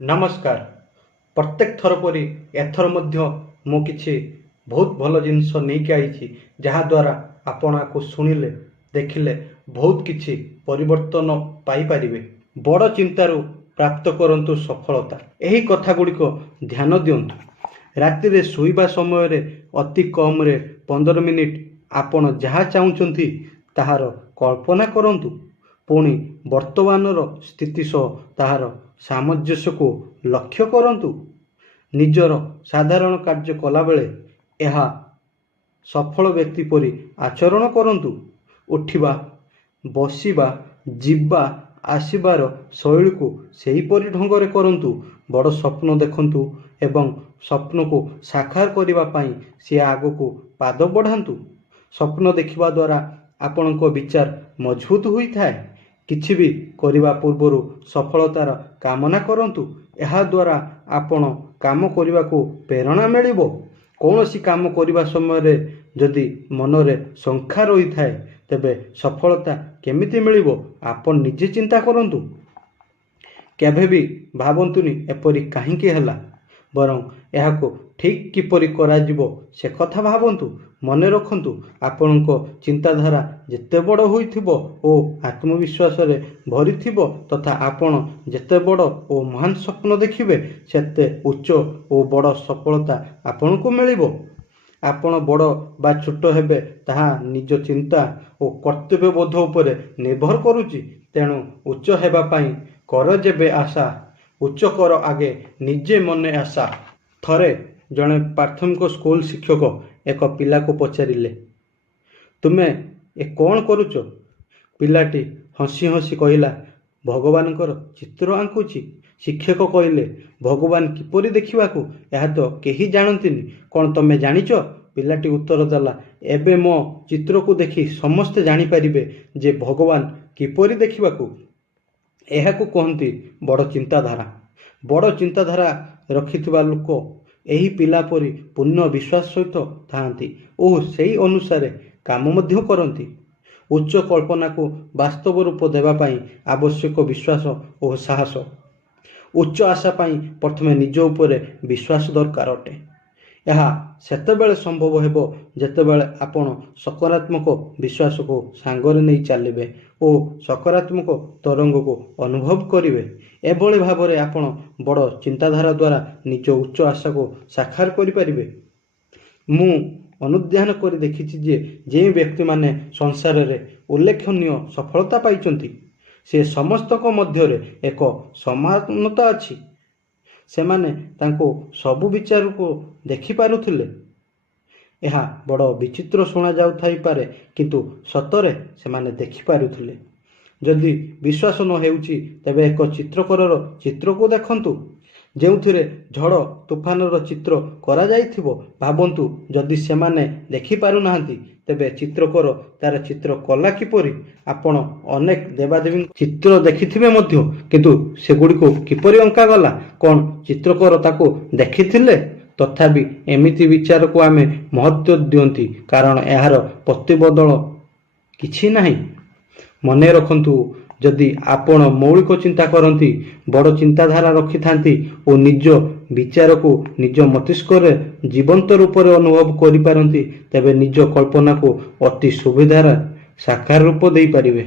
नमस्कार। प्रत्येक थर परी एथर मध्य मु किछि बहुत भल जिनस नहीं आई जहाद्वारा आपण को शुणिले देखिले बहुत किछि परिवर्तन पाई परिबे। बड़ चिंतारू प्राप्त करंतु सफलता। एही कथा गुड़िक ध्यान दियंतु। राति रे सोइबा समय रे अति कम रे 15 मिनिट आपण जहा चाहुचंती ताहार कल्पना करंतु। पुणी वर्तमानर स्थिति सह ताहार सामंजस्य को लक्ष्य करंतु। निजर साधारण कार्य कला बेले यह सफल व्यक्ति परी आचरण करंतु। उठिबा बसिबा जिबा आसिबार शैली को सही परी ढंगरे करंतु। बड़ स्वप्न देखंतु एवं स्वप्न को साकार करिबा पई से आगो को पाद बढ़ांतु। स्वप्न देखिबा द्वारा आपणको विचार मजबूत होई थाए। किछि भी करिबा पूर्वरु सफलतार कामना करंतु। एहा द्वारा आपण काम करिबा को प्रेरणा मिलिबो। कौनसी काम करिबा समय रे जदि मनरे शंका रही थाए तेबे सफलता केमिति मिलिबो आपण निजे चिंता करंतु। केभे भी भाबंतुनी एपरि काहींके हला, बरं एहाको ठीक किपरि करा जिवो से कथा भाबंतु। मने रखंतु आपणको चिंताधारा जेते बड़ होइथिबो ओ आत्मविश्वास रे भरिथिबो तथा आपण जेते बड़ ओ महान स्वप्न देखिबे सेते उच्च ओ बड़ सफलता आपणको मिलिबो। आपण बड़ बा छोट हेबे ताहा निज चिंता ओ कर्तव्य बोध उपरे निर्भर करूची। तेणु उच्च हेबा पई कर जेबे आशा, उच्च कर आगे निजे मने आशा। थरे जड़े प्राथमिक स्कूल शिक्षक एक पिला को पचारिले, तुमे ए कौन करुच? पिलाटी हसी हसी कहला, भगवानकर चित्र आंकुची। शिक्षक कहले, भगवान किपरि देखिबाकू यह तो केही जानतिनी, कौन तमे जानिच? पिलाटी उत्तर देला, एबे मो चित्र को देखि समस्ते जानी परिबे जे भगवान किपरि देखिबाकू। एहाकू कहंती बड़ चिंताधारा। बड़ चिंताधारा रखिथिबा लोक एही पिला परी पूर्ण विश्वास सहित थांती ओ सेही अनुसार काम मध्य करती। उच्च कल्पना को वास्तव रूप देवा पाई आवश्यक विश्वास और साहस। उच्च आशा पाई प्रथमे निज उपरे विश्वास दरकार अटे। यह सेतेबेले संभव हेबो जेतेबेले आपण सकारात्मक विश्वास को सांगरे नहीं चलिबे ओ सकारात्मक तरंग को अनुभव करिवे। एभली भावरे आपण बड़ चिंताधारा द्वारा निज उच्च आशा को साकार करि परिबे। मु अनुध्यान करि देखिछि जे व्यक्ति माने संसार रे उल्लेखनीय सफलता पाइचंती से समस्तक मध्य रे एक समानता अछि। सेमाने तांको सबु विचार को देखि पारुथिले। यह बड़ विचित्र शुणा जाउ थाई पारे, किंतु सतरे सेमाने देखि पारुथिले। जदि विश्वास न हेउची तेबे एक चित्रकरर चित्र को देखंतु जेउथिरे झड़ तूफानर चित्र करा जाइथिबो। भाबंतु जदि सेमाने देखि पारु नाहंती तेबे चित्रकर तार चित्र कला किपरि। आपण अनेक देवादेवी चित्र देखिथिबे मध्य, किंतु सेगुडी को किपरि अंका गला, कौन चित्रकर ताको देखिथिले? तथापि एमिति विचार को आमे महत्व दियंती कारण एहार प्रतिबदल किछि नाही। मने रखंतु जदि आपण मौलिक चिंता करती, बड़ चिंताधारा रखि थांती और निज विचार को निज मस्तिष्क रे जीवंत रूप रे अनुभव करि पारंती, तेबे निज कल्पना को अति सुविधार साकार रूप दे पारिबे।